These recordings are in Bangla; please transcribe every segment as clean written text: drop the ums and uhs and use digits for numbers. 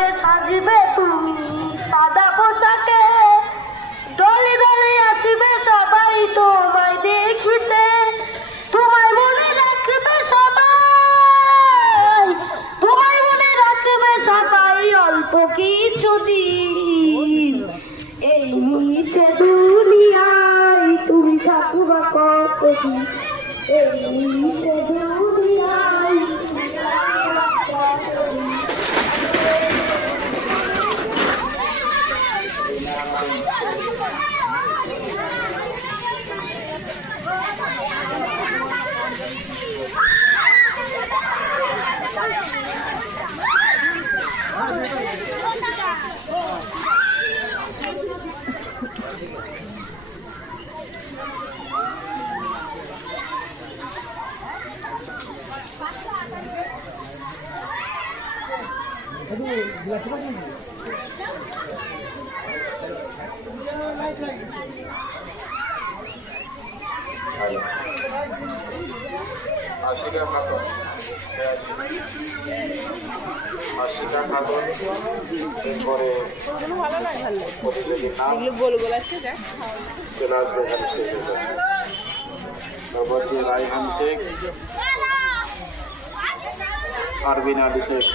সাজে সাজবে তুমি সাদা পোশাকে, দলে দলে আসবে সবাই তোমায় দেখিতে, তোমায় মনে রাখবে সবাই, তোমায় মনে রাখবে সবাই অল্প কিছুদিন। এই নিচে দুনিয়ায় তুমি থাকবা কতদিন, এই নিচে দুনিয়ায় তুমি থাকবা কতদিন। আশিকা খাতুন, আশিকা খাতুন, এরপরে চলে আসবে এখানে শেখ, তারপর যে রায়হান শেখ, পারভিন আলী শেখ।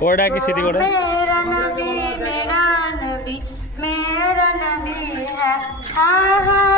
कोड़ा की सीधी कोड़ा मेरा नबी मेरा नबी है, हाँ हाँ